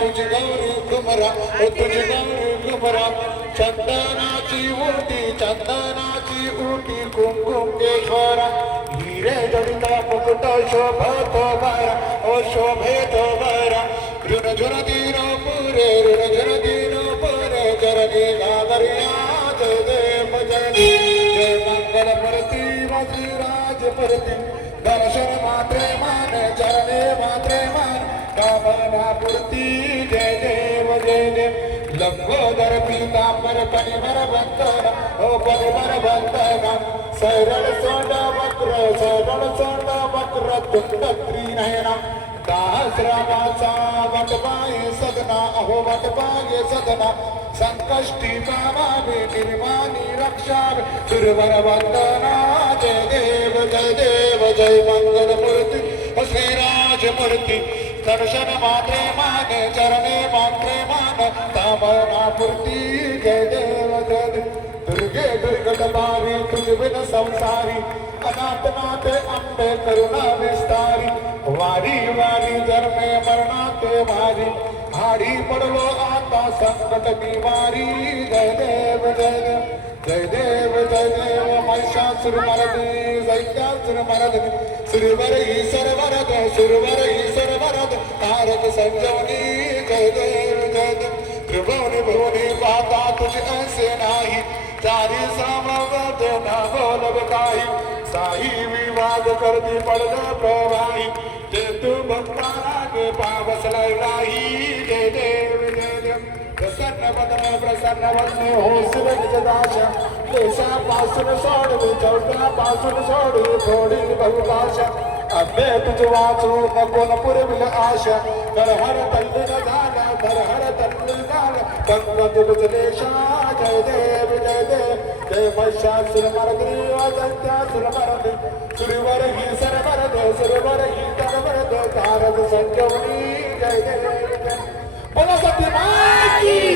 तुझी गौरी कुमरा ओ तुझी गौरी कुमरा चंदनाची उटी चंदनाची उटी कुंकुमेश्वरा हिरे जडिता मुकुट शोभत बरा ओ शोभेत बरा ऋण झुन दीन पुरे ऋण झुन दीन पुरे जरगे गादरिया जय देव जय देव जय मंगल मूर्ती वजीराज मूर्ती दर्शन मात्रे मान चरणे मात्रे मान कामना जय देव जय देव. लंबोदर पीतांबर परिवर बंधन ओ परिमर बंधन सरळ सोंड वक्र सरळ सोंड वक्र तुंड त्रिनयना दासरामाचा वटपाय सदना अहो वटपाय सदना संकष्टी पावावे निर्माणी रक्षावे सुरवर वंदना जय देव जय देव जय मंगल मूर्ती श्रीराज मूर्ती दर्शन मात्रे मान, चरणे मात्रे मान तामना पूर्ती, जय देव जय दुर्गे दुर्गत बारी तुझ बिन संसारी अनाथ नाथ अंबे करुणा विस्तारी। वारी वारी जन्मे मरणाते भारी भारी पडलो आता संकट निवारी जय देव, जय जय देव जय देव महिषासुर मरदी दैत्यासुर मरदी सुरवर ईश्वर वरद सुरवर तारक संजवनी जय देव जय देव त्रिभुवनी भुवनी पाहता तुझे ऐसे नाही चारी सामवत न बोलव काही साई विवाद करती पडद प्रवाही ते तू भक्ताना गे पावसलाय नाही जय देव जय देव प्रसन्न वदन प्रसन्न वदने हो शिव दाशा देशापासून सोडवी चौकापासून सोडवी थोडी बहुभाषा अभे तुझ वाचू नको न पुरविल आशा तर हर तल्लीन झाला तर हर तल्लीन झाला पंकज बुजलेशा जय देव जय देव जय महिषासुर मरदी अदत्यासुर मरदी सुरवर ही सरवर दे सुरवर ही तरवर दे तारक संजवनी जय देव जय बोला सत्य माई की बोला सत्य